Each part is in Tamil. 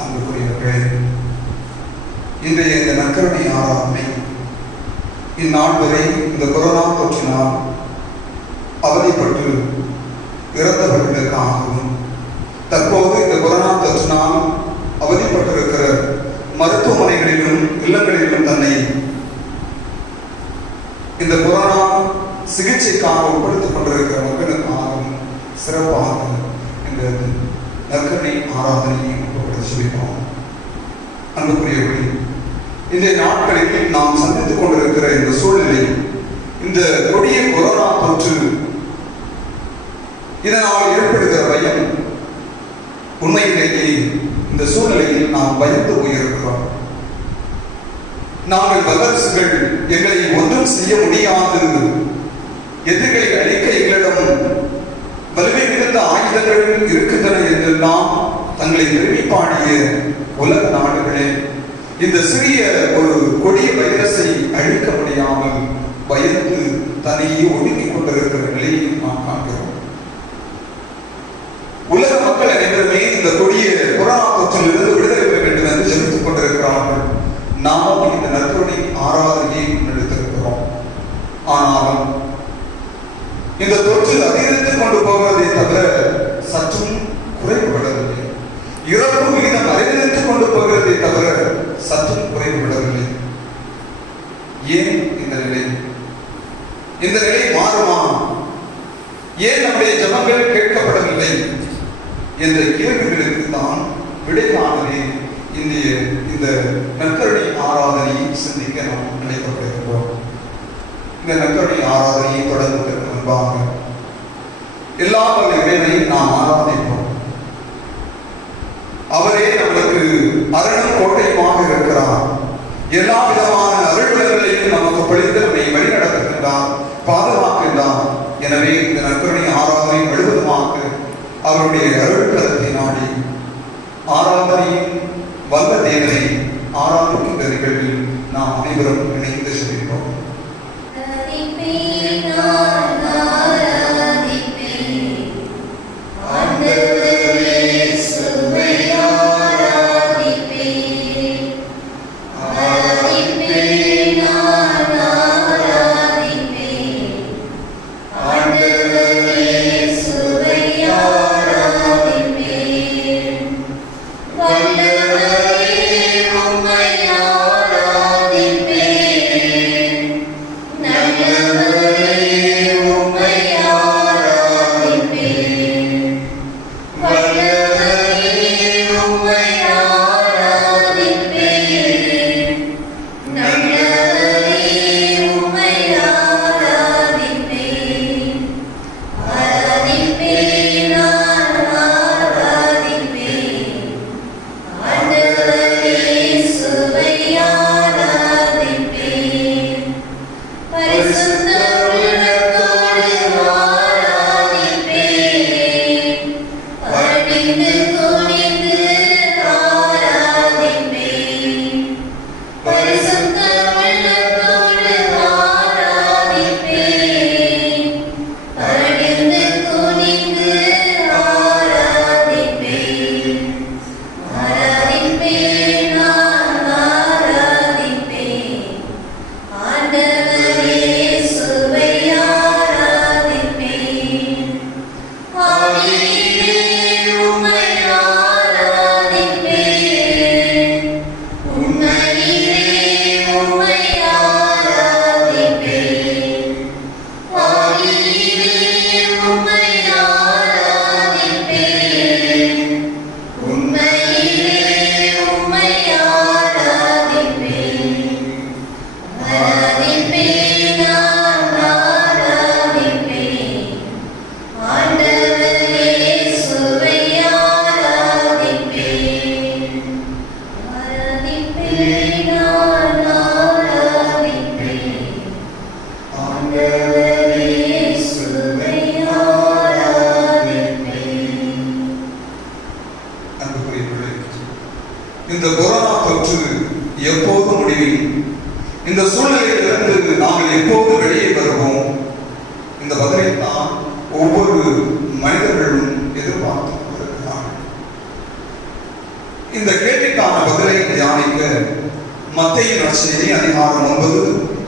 அன்புக்குரியவர்களே, இன்றைய இந்த நற்கருணை ஆராதனை இந்நாள் வரை இந்த கொரோனா தொற்றினால் அவதிப்பட்டு இறந்தவர்களுக்காகவும், தற்போது இந்த கொரோனா தொற்றினால் அவதிப்பட்டிருக்கிற மருத்துவமனைகளிலும் இல்லங்களிலும் தன்னை இந்த கொரோனா சிகிச்சைக்காக உட்படுத்திக் கொண்டிருக்கிற மக்களுக்காகவும் சிறப்பாக இந்த நற்கருணை ஆராதனையை சொல்லிப்போம். அன்புக்குரியவர்களே, இந்த நாட்களில் நாம் சந்தித்துக் கொண்டிருக்கிற இந்த சூழ்நிலை, இந்த கொடிய கொரோனா தொற்று இதனால் ஏற்படுகிற பயம், உண்மையிலேயே இந்த சூழ்நிலையில் நாம் பயந்து போயிருக்கிறோம். நாங்கள் வல்லரசுகள் எங்களை ஒன்றும் செய்ய முடியாது, எதிர்களை அழிக்க எங்களிடம் வலிமை மிகுந்த ஆயுதங்கள் இருக்கின்றன என்றெல்லாம் தங்களை விரும்பி பாடிய உலக நாடுகளே, இந்த சிறிய ஒரு கொடிய வைரஸை அழிக்க முடியாமல் பயந்து தன்னையே ஒடுக்கிக் கொண்டிருக்கிற நிலையை நாம் காண்கிறோம். உலக மக்கள் அனைவருமே இந்த கொடிய கொரோனா தொற்றிலிருந்து விடுதலை பெற வேண்டும் என்று ஜெபித்துக் கொண்டிருக்கிறார்கள். நாமும் இந்த நற்கருணை ஆராதனையை முன்னெடுத்திருக்கிறோம். ஆனாலும் இந்த தொற்று அதிகரித்துக் கொண்டு போவதை தவிர சற்றும் குறைவுபடவில்லை. இறப்பு விகிதம் அதிகரித்துக் கொண்டு போகிறதை தவிர சற்றும் குறைவுபடவில்லை. ஏன் இந்த நிலை? இந்த நிலை மாறுமா? ஏன் நம்முடைய ஜெபங்கள் கேட்கப்படவில்லை என்ற கேள்விகளுக்கு தான் விடை காணவே இந்த நற்கருணை ஆராதனையை சிந்திக்க நாம் நினைக்கப்படுகிறோம். இந்த நற்கருணை ஆராதனையை தொடங்குவதற்கு முன்பாக எல்லா வல்ல இறைவனை நாம் ஆராதிப்போம். அவரே நம்மளுக்கு அருளும் கோட்டையுமாக இருக்கிறார். எல்லா விதமான அருள்களையும் நமக்கு பொழிந்து நம்மை வழிநடத்துகின்றார், பாதுகாக்கின்றார். எனவே இந்த நற்கருணை ஆராதனை முழுவதுமாக அவருடைய அருள்கரத்தை நாடி ஆராதனையின் வல்ல தேவனை ஆராதிக்கின்ற நிகழ்வில் நாம் அனைவரும் இணைந்து செல்கிறோம். இந்த கொரோனா தொற்று எப்போது முடியும்? இந்த சூழ்நிலையிலிருந்து நாங்கள் எப்போது வெளியே வருவோம்? இந்த பதிலை தான் ஒவ்வொரு மனிதர்களும் எதிர்பார்த்து கொண்டிருக்கிறார்கள். இந்த கேள்விக்கான பதிலை தியானிக்க மத்தேயு நற்செய்தி அதிகாரம் 9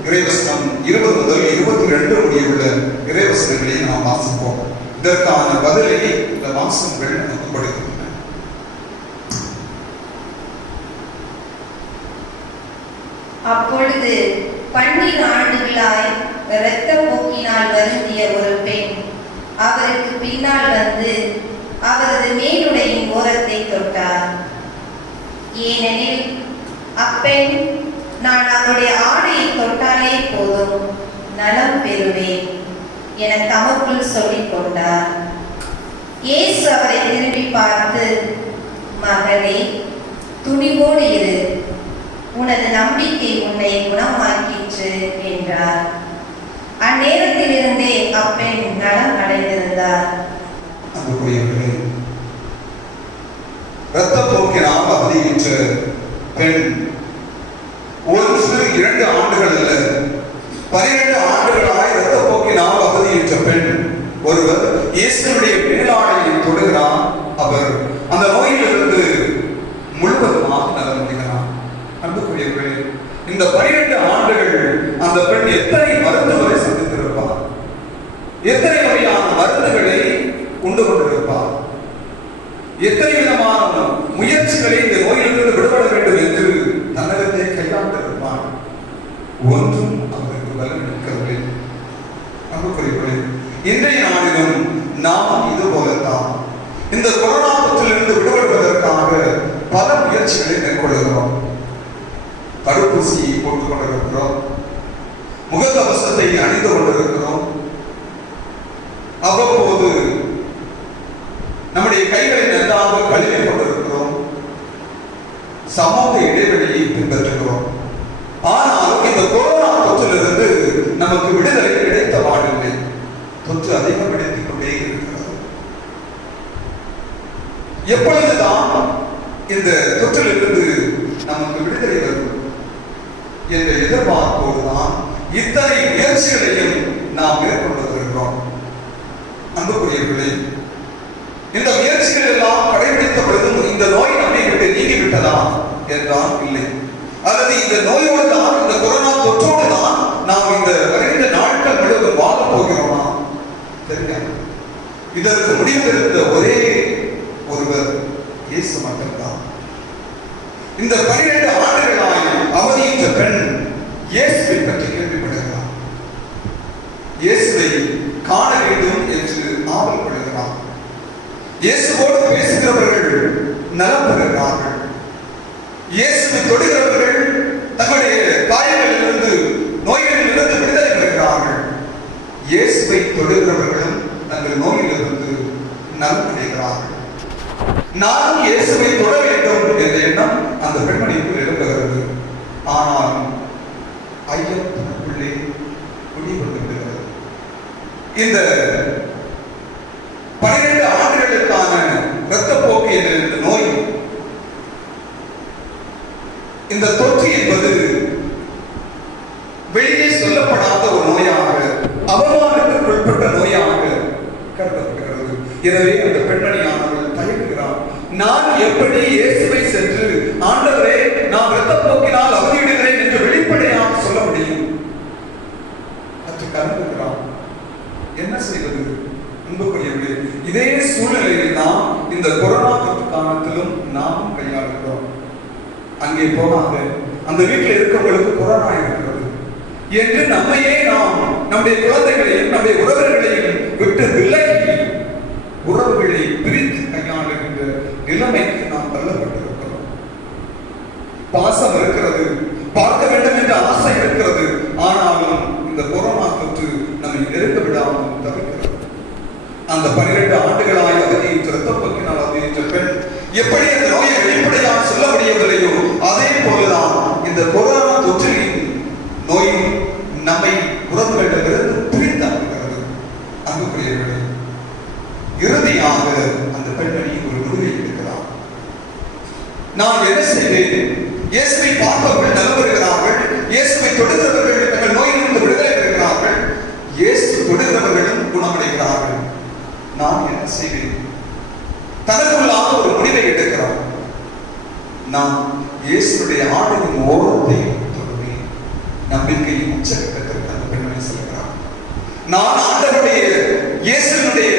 இறைவசனம் 20 முதல் 22 முடியுள்ள இறைவசனங்களை நாம் வாசிப்போம். இதற்கான பதிலை இந்த வாசகங்கள் நமக்கு கொடுக்கின்றன. அப்பொழுது 12 ஆண்டுகளாய் இரத்த போக்கினால் வருந்திய ஒரு பெண் அவருக்கு பின்னால் வந்து அவரது மேலுடையின் ஓரத்தை தொட்டார். ஏனெனில் அப்பெண், நான் அவருடைய ஆடையை தொட்டாலே போதும், நலம் பெறுவேன் என தமக்குள் சொல்லிக் கொண்டார். இயேசு அவரை திரும்பி பார்த்து, மகளே, துணிவோடு இரு, உனது நம்பிக்கை உன்னை குணமாக்கிற்று என்றார். அந்நேரத்திலிருந்தே அப்பெண் நலம் அடைந்திருந்தார். இரத்த போக்கினால் அவதியுற்ற பெண் 1-2 ஆண்டுகள் அல்ல, 12 ஆண்டுகளாய் இரத்த போக்கினால் அவதியுற்ற பெண் ஒருவர் இயேசுவுடைய மேலாடையை தொடுகிறார். அவர் அந்த நோயிலிருந்து முழுவதுமாக நலமடைகிறார். அன்புக்குரியவர்களே, இந்த 12 ஆண்டுகள் அந்த பெண் எத்தனை மருத்துவரை சந்தித்திருப்பார், எத்தனை வகையான மருந்துகளை உண்டு கொண்டிருப்பார், எத்தனை விதமான முயற்சிகளை இந்த நோயிலிருந்து விடுபட வேண்டும் என்று தன்னகத்தை கையாண்டிருப்பார். ஒன்றும் அவருக்கு பலனளிக்கவில்லை. அன்புக்குரியவர்களே, இன்றைய நாளிலும் நாம் இது போலத்தான் இந்த கொரோனா தொற்றிலிருந்து விடுபடுவதற்காக பல முயற்சிகளை மேற்கொள்கிறோம். தடுப்பூசியை போட்டுக் கொண்டிருக்கிறோம், முகக்கவசத்தை அணிந்து கொண்டிருக்கிறோம், அவ்வப்போது நம்முடைய கைகளை நன்றாக கழுவி கொண்டிருக்கிறோம், சமூக இடைவெளியை பின்பற்றுகிறோம். ஆனால் இந்த கொரோனா தொற்றிலிருந்து நமக்கு விடுதலை கிடைத்த பாடில்லை. தொற்று அதிகப்படுத்திக் கொண்டே இருக்கிறது. எப்பொழுதுதான் இந்த தொற்றிலிருந்து நமக்கு விடுதலை வரும் என்ற எதிர்பார்ப்போடுதான் இத்தனை முயற்சிகளையும் நாம் மேற்கொண்டு வருகிறோம். அன்புக்குரியவர்களே, இந்த முயற்சிகள் எல்லாம் கடைபிடித்த பொழுதும் இந்த நோய் நம்மை விட்டு நீங்கிவிட்டதா என்றால் இல்லை. அல்லது இந்த நோயோடு தான், இந்த கொரோனா தொற்றோடு தான் நாம் இந்த வருகின்ற நாட்கள் முழுவதும் வாழப் போகிறோமா? தெரியாது. இதற்கு முடிவெடுத்த ஒரே ஒருவர் இயேசு மட்டும்தான். இந்த 12 ஆண்டுகளாய் அவதியுற்ற பெண் இயேசுவை பற்றி கேள்விப்படுகிறார். இயேசுவை காண வேண்டும் என்று ஆவல் கொள்கிறார். இயேசுவோடு பேசுகிறவர்கள் நலம் பெறுகிறார்கள். இயேசுவை தொடுகிறவர்கள் தங்களுடைய காயங்களிலிருந்து, நோய்களிலிருந்து விடுதலை பெறுகிறார்கள். இயேசுவை தொடுகிறவர்களும் தங்கள் நோயிலிருந்து நலம் அடைகிறார்கள். நானும் இயேசுவை தொட வேண்டும் என்ற எண்ணம் அந்த பெண்மணிக்கு எழுப்புகிறது. ஆனால் ஐயம் தனக்குள்ளே குடிகொண்டிருக்கிறது. இந்த 12 ஆண்டுகளுக்கான இரத்தப்போக்கு என்ற நோய், இந்த தொற்று என்பது வெளியே சொல்லப்படாத ஒரு நோயாக, அவமானத்திற்கு உட்பட்ட நோயாக கருதப்படுகிறது. எனவே அந்த பெண்மணியானவர்கள் தயங்குகிறார். நான் எப்படி இயேசுவை சென்று, ஆண்டவரே, நான் இரத்தப்போக்கினால் அவதியிடுகிறேன் என்று வெளிப்படையாக சொல்ல முடியும்? அன்று கருதுகிறார். என்ன செய்வது? அன்புக்குரியவர்களே, இதே சூழ்நிலையில் தான் இந்த கொரோனா தொற்று காலத்திலும் நாமும் கையாளுகிறோம். அங்கே போகாத, அந்த வீட்டில் இருக்கவங்களுக்கு கொரோனா இருக்கிறது என்று நம்மையே நாம் நம்முடைய குழந்தைகளையும் நம்முடைய உறவுகளையும் விட்டு விலகி உறவுகளை பிரித்து கையாளுகின்ற நிலைமைக்கு நாம் தள்ளப்பட்டிருக்கிறோம். பாசம் இருக்கிறது, பார்க்க வேண்டும் என்ற ஆசை இருக்கிறது. ஆனாலும் இந்த கொரோனா தொற்று நம்மை நெருங்க விடாமல் தவிர்க்கிறது. அந்த 12 ஆண்டுகளாய் அவதியுற்ற இரத்தப்போக்கினால் அவதியுற்ற பெண் எப்படி அந்த நோயை வெளிப்படையாக சொல்ல முடியவில்லையோ, அதே போலதான் இந்த கொரோனா தொற்றின் நோய் நம்மை உறவுகளிடமிருந்து பிரித்தாக்குகிறது. அன்புக்குரியவர்களே, இறுதியாக அந்த பெண்மணி ஒரு முடிவை எடுக்கிறார். நான் என்ன செய்வேன்? இயேசுவை பார்ப்பவர்கள் நலம் பெறுகிறார்கள், இயேசுவை தொடுகிறவர்கள் தங்கள் நோயிலிருந்து விடுதலை பெறுகிறார்கள், இயேசு தொடுகிறவர்களும் குணமடைகிறார்கள். நான் என்ன செய்வேன்? தனக்குள்ளாக ஒரு முடிவை எடுக்கிறார். நான் இயேசுடைய ஆடையின் ஓரத்தை தொடுவேன். நம்பிக்கையின் உச்சகட்டத்திற்கு அந்த பெண்மணி சொல்கிறார், நான் ஆண்டவருடைய இயேசுடைய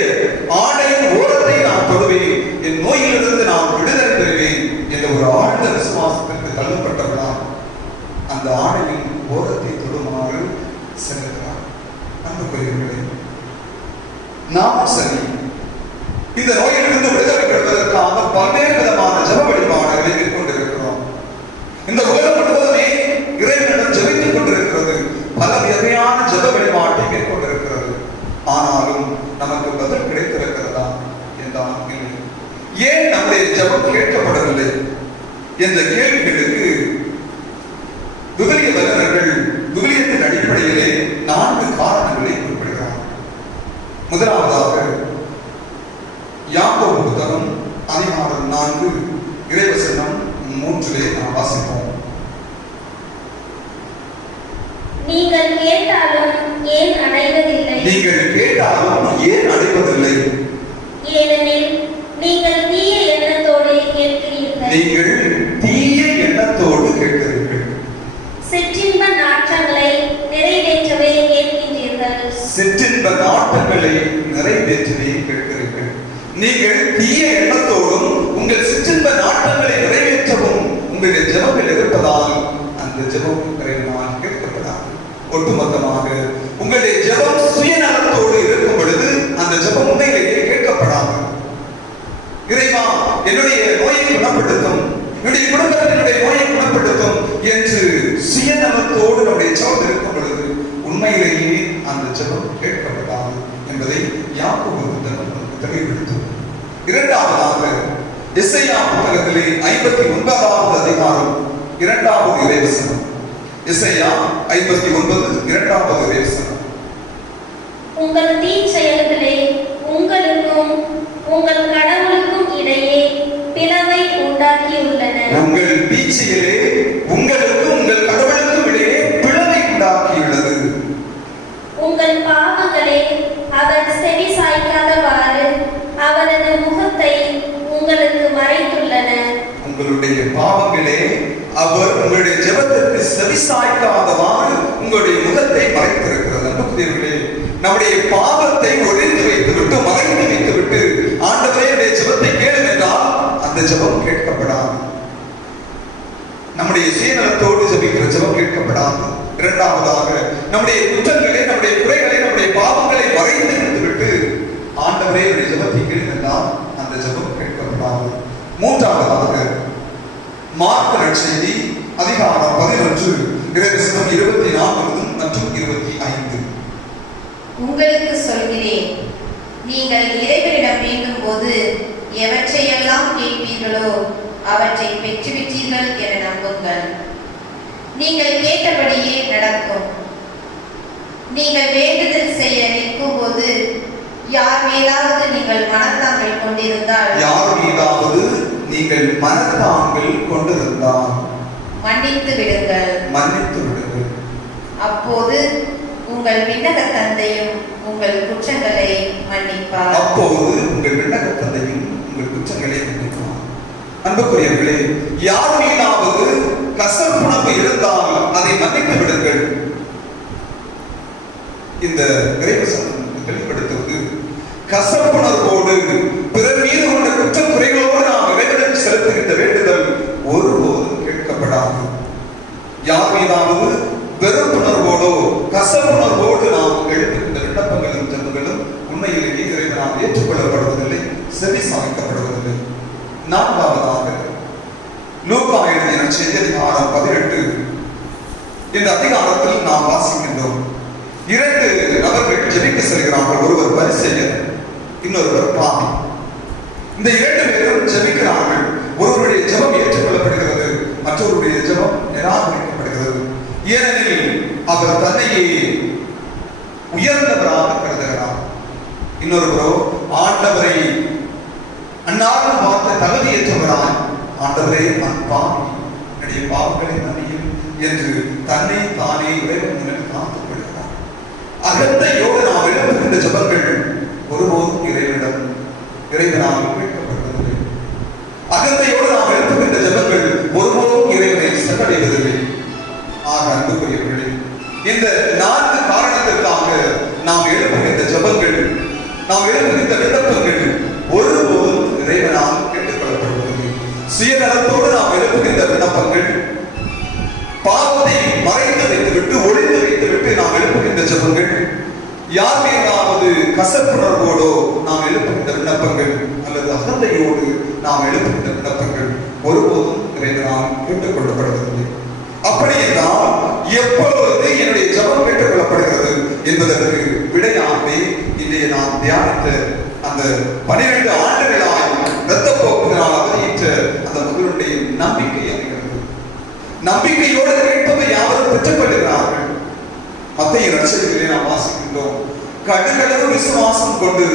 ஆடையின் ஓரத்தை நான் தொடுவேன், என் நோயிலிருந்து நான் விடுதலை பெறுவேன் என்ற ஒரு ஆழ்ந்த விசுவாசத்திற்கு தள்ளப்பட்டவர்களால் அந்த ஆடையின் ஓரத்தை தொடுமாறு செல்கிறார். அன்புக்குரியவர்களே, நாமும் சரி இந்த நோயிலிருந்து விடுதலை பெறுவதற்காக பல்வேறு விதமான ஜெப வழிபாடுகளை மேற்கொண்டிருக்கிறோம். இந்த உலகம் முழுவதுமே இறைவனிடம் ஜெபித்துக் கொண்டிருக்கிறது, பல வகையான ஜெப வழிபாட்டை மேற்கொண்டிருக்கிறது. ஆனாலும் நமக்கு பதில் கிடைத்திருக்கிறதா என்றால் இல்லை. ஏன் நம்முடைய ஜெபம் கேட்கப்படவில்லை என்ற கேள்விகளுக்கு விவிலிய வல்லுநர்கள் விவிலியத்தின் அடிப்படையிலே 4 காரணங்களை குறிப்பிடுகிறார். முதலாவதாக யாக்கோபு புத்தகம் அதிகாரம் 4 இறைவசனம் 3 நாம் வாசிப்போம். நீங்கள் கேட்டாலும் ஏன் அடைவதில்லை? நீங்கள் கேட்டாலும் ஏன் அடைவதில்லை? ஏனெனில் நீங்கள் தீய எண்ணத்தோடு கேட்கிறீர்கள். நீங்கள் தீய எண்ணத்தோடு கேட்கிறீர்கள். சிற்றின்ப நாட்டங்களை நிறைவேற்றவே கேட்கின்றீர்கள். சிற்றின்ப நாட்டங்களை நிறைவேற்றவே கேட்கிறீர்கள். நீங்கள் தீய எண்ணத்தோடும் உங்கள் சிற்றின்ப நாட்டங்களை நிறைவேற்றவும் உங்களுடைய ஜெபங்கள் இருப்பதால் அந்த ஜெபம் இறைவனால் கேட்கப்படாது. ஒட்டுமொத்தமாக உங்களுடைய ஜெபம் சுயநலத்தோடு இருக்கும் பொழுது அந்த ஜெபம் உண்மையிலேயே கேட்கப்படாது. இறைவா என்னுடைய நோயை குணப்படுத்தும், என்னுடைய குடும்பத்தினுடைய நோயை குணப்படுத்தும் என்று சுயநலத்தோடு நம்முடைய ஜெபம் இருக்கும் பொழுது உண்மையிலேயே அந்த ஜெபம் கேட்கப்படாது என்பதை யாக்கோபு புத்தகம் தெளிவுபடுத்தும். இரண்டாவதாக எசேயா புத்தகத்திலே 59வது அதிகாரம் 2வது இறைவசனம். எசேயா 59 2வது இறைவசனம். உங்கள் தீச்செயல்களே உங்களுக்கும் உங்கள் கடவுளுக்கும் இடையே பிளவை உண்டாக்கியுள்ளன. உங்கள் தீச்செயலே உங்களுக்கும் உங்கள் கடவுளுக்கும் இடையே பிளவை உண்டாக்கியுள்ளது. உங்கள் பாவங்களே அவர் செவி சாய்க்காதவாறு அவரது முகத்தை உங்களுக்கு மறைத்துள்ளன. உங்களுடைய பாவங்களே அவர் உங்களுடைய ஜெபத்திற்கு செவி சாய்க்காதவாறு உங்களுடைய முகத்தை மறைத்திருக்கிறது. அன்புக்குரியவர்களே, நம்முடைய பாவத்தை ஒழித்து வைத்துவிட்டு மறைத்து வைத்துவிட்டு ஆண்டவரே என்னுடைய ஜெபத்தை கேளும் என்றால் அந்த ஜெபம் கேட்கப்படாது. நம்முடைய சுயநலத்தோடு ஜெபிக்கிற ஜெபம் கேட்கப்படாது. இரண்டாவதாக நம்முடைய குற்றங்களை, நம்முடைய குறைகளை, நம்முடைய பாவங்களை மறைத்து வைத்துவிட்டு ஆண்டவரே என்னுடைய ஜெபத்தை கேளும் என்றால் அந்த ஜெபம் கேட்கப்படாது. மூன்றாவதாக மார்க்கு நற்செய்தி அதிகாரம் 11 இறைவசனம் 24 மற்றும் 25. உங்களுக்கு சொல்கிறேன், நீங்கள் இறைவனிடம் வேண்டும் போது எவற்றையெல்லாம் கேட்பீர்களோ அவற்றை பெற்றுவிட்டீர்கள் என நம்புங்கள். நீங்கள் கேட்டபடியே நடக்கும். நீங்கள் வேண்டுதல் செய்ய நிற்கும் போது யார் மீதாவது நீங்கள் மனத்தாங்கள் கொண்டிருந்தால் மன்னித்து விடுங்கள். அப்போது உங்கள் விண்ணக தந்தையும் உங்கள் குற்றங்களை மன்னிப்பார். அன்புக்குரியவர்களே, யார் மீதாவது கசப்புணர்வு இருந்தால் அதை மன்னித்து விடுங்கள். இந்த இறைவசனம் வெளிப்படுத்துவது கசப்புணர்வோடு பிறர் மீது கொண்ட குற்ற குறைகளோடு நாம் இறைவனுக்கு செலுத்துகின்ற வேண்டுதல் ஒருபோதும் கேட்கப்படாது. யார் மீதாவது வெறுப்புணர்வோடோ கசப்புணர்வோடு நாம் எழுப்புகின்ற விண்ணப்பங்களும் ஜெபங்களும் உண்மையிலேயே இறைவனால் ஏற்றுக்கொள்ளப்படுவதில்லை, செவி சாய்க்கப்படுவதில்லை. நான்காவதாக லூக்கா எழுதிய நற்செய்தி அதிகாரம் 18 இந்த அதிகாரத்தில் நாம் வாசிக்கின்றோம். 2 நபர்கள் ஜெபிக்க செல்கிறார்கள். ஒருவர் பரிசேயர், இன்னொருவர் பாவி. இந்த 2 பேரும் ஜெபிக்கிறார்கள். ஒருவருடைய ஜெபம் ஏற்றுக்கொள்ளப்படுகிறது, மற்றொருடைய ஜெபம் நிராகரிக்கப்படுகிறது. ஏனெனில் அவர் தன்னையே உயர்ந்தவராக கருதுகிறார். இன்னொருவரோ ஆண்டவரை அன்னாரும் பார்த்த தகுதியற்றவராய், ஆண்டவரே நான் பாவி, என்னுடைய பாவங்களை மன்னியும் என்று தன்னை தானே இறைவன் காத்துக் கொள்கிறார். அகந்தையோடு நாம் எழுப்புகின்ற ஜெபங்கள் ஒருபோதும் இறைவனால் கேட்கப்படுவதில்லை. அகந்தையோடு நாம் எழுப்புகின்ற ஜெபங்கள் 4 காரணத்திற்காக நாம் எழுப்புகின்ற ஜெபங்கள், நாம் எழுப்புகின்ற விண்ணப்பங்கள் ஒருபோதும் இறைவனால் கேட்டுக்கொள்ளப்படுவதில்லை. சுயநலத்தோடு நாம் எழுப்புகின்ற விண்ணப்பங்கள், பாவத்தை மறைத்து வைத்துவிட்டு ஒளிந்து வைத்துவிட்டு நாம் எழுப்புகின்ற ஜெபங்கள், யார் மீதாவது கசப்புணர்வோடோ நாம் எழுப்புகின்ற விண்ணப்பங்கள் அல்லது அகந்தையோடு நாம் எழுப்புகின்ற விண்ணப்பங்கள் ஒருபோதும் இறைவனால் கேட்டுக்கொள்ளப்படுவதில்லை. அப்படி என்றால் எப்பொழுது என்னுடைய ஜெபம் கேட்டுக்கொள்ளப்படுகிறது என்பதற்கு விடையாகவே இன்றைய நாம் தியானித்த அந்த 12 ஆண்டுகளாய் இரத்த போக்குதலால் அவதியிட்ட அந்த மகனுடைய நம்பிக்கை அமைகிறது. நம்பிக்கையோடு கேட்பதை யாவரும் பெற்றுக்கொள்கிறார்கள். மத்திய நற்செய்தியிலே நாம் வாசிக்கின்றோம், கடுகளவு விசுவாசம் கொண்டு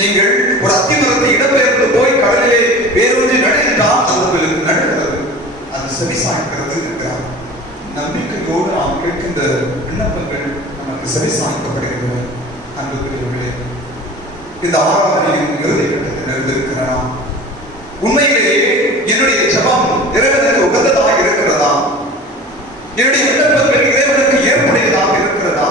நீங்கள் ஒரு அத்திமரத்தை இடம்பெயர்ந்து போய் கடலிலே வேறொன்று நடுகின்றால் அது உங்களுக்கு நடுகிறது, அது செவிசாய்க்கிறது என்கிறார். நம்பிக்கையோடு நாம் கேட்கின்ற விண்ணப்பங்கள் நமக்கு செவிசாய்க்கப்படுகின்றன. அன்புக்குரியவர்களே, இந்த ஆராதனையின் இறுதி கட்டத்தில் நிறைந்திருக்கிறனா? உண்மையிலேயே என்னுடைய ஜெபம் இறைவனுக்கு உகந்ததாக இருக்கிறதா? என்னுடைய விண்ணப்பங்கள் இறைவனுக்கு ஏற்புடையதாக இருக்கிறதா?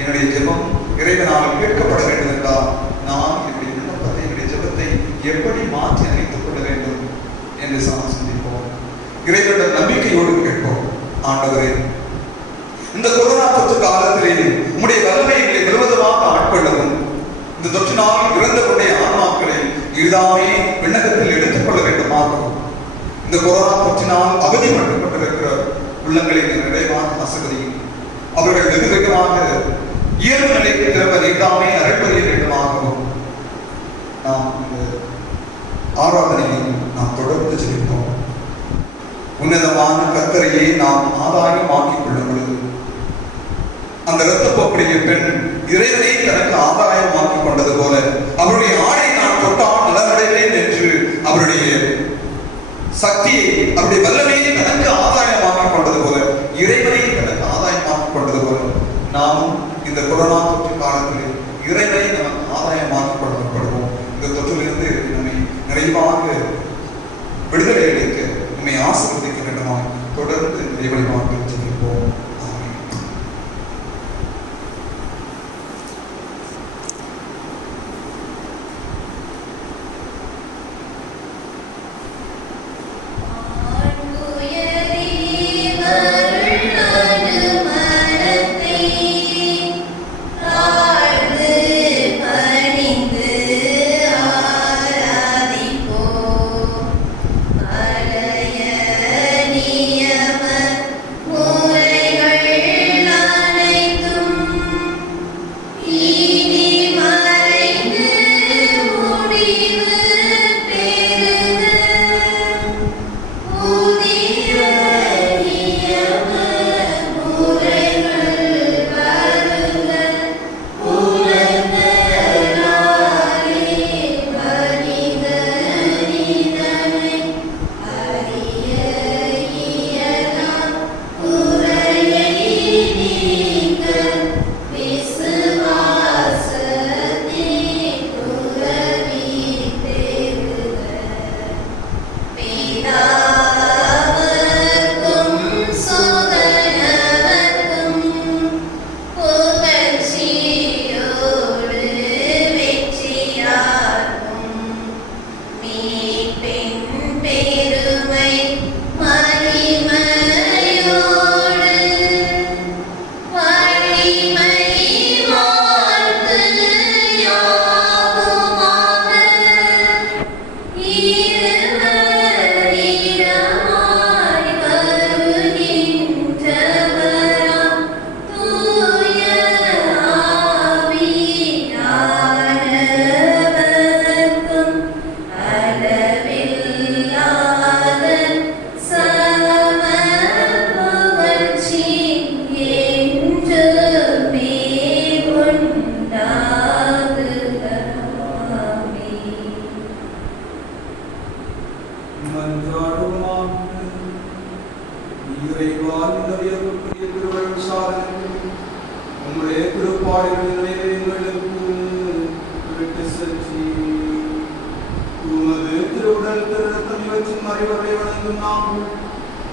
என்னுடைய ஜெபம் இறைவனால் கேட்கப்பட வேண்டும் என்றால் நான் என்னுடைய விண்ணப்பத்தை, என்னுடைய ஜெபத்தை எப்படி மாற்றி அமைத்துக் கொள்ள வேண்டும் என்று சிந்திப்போம். இறைவனிடம் நம்பிக்கையோடு கேட்போம். ஆண்டவரே, இந்த கொரோனா தொற்று காலத்திலே உம்முடைய வல்லமைகளை முழுவதுமாக ஆட்கொள்ளவும், இந்த தொற்றினால் இறந்தவருடைய ஆன்மாக்களை இதாமே விண்ணகத்தில் எடுத்துக் கொள்ள வேண்டுமாகவும், இந்த கொரோனா தொற்றினால் அவதிப்பட்டுக்கொண்டிருக்கிற உள்ளங்களை நிறைவாக ஆசீர்வதியும். அவர்கள் வெகு வெகுவாக இயல்பு நிலைக்கு திரும்ப நீதாமே அருள் புரிய வேண்டுமாகவும் நாம் இந்த ஆராதனையை நாம் தொடர்ந்து ஜெபிப்போம். உன்னதமான கர்த்தரையே நாம் ஆதாயம் ஆக்கிக் கொள்ளும் பொழுது அந்த இரத்தப்போக்குடைய பெண் இறைவனை தனக்கு ஆதாயம் ஆக்கிக் கொண்டது போல, அவருடைய ஆடை நான் தொட்டால் நலமடைவேன் என்று அவருடைய சக்தியை, அவருடைய வல்லமையை தனக்கு ஆதாயமாக்கிக் கொண்டது போல, இறைவனை தனக்கு ஆதாயமாக்கிக் கொண்டது போல, நாமும் இந்த கொரோனா தொற்று காலத்தில் இறைவனை நமக்கு ஆதாயமாக்கிக் கொள்ளப்படுவோம். இந்த தொற்றிலிருந்து நம்மை நிறைவாக விடுதலை அளிக்க, நம்மை ஆசீர்வதிக்க வேண்டுமாய் தொடர்ந்து இறைவனை ஜெபிப்போம்.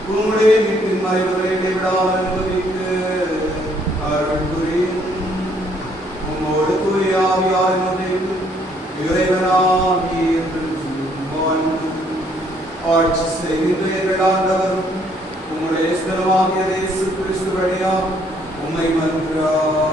உம்முடைய மீட்பின் மறைவுகளை விடாமல் அனுமதிக்க ஆவியாரின் இறைவனாகிய வாழ்ந்து ஆட்சி செய்கின்ற எங்கள் ஆண்டவரும் உம்முடைய ஸ்தலமாகிய இயேசு கிறிஸ்து வழியா உம்மை மன்றாடுகிறோம்.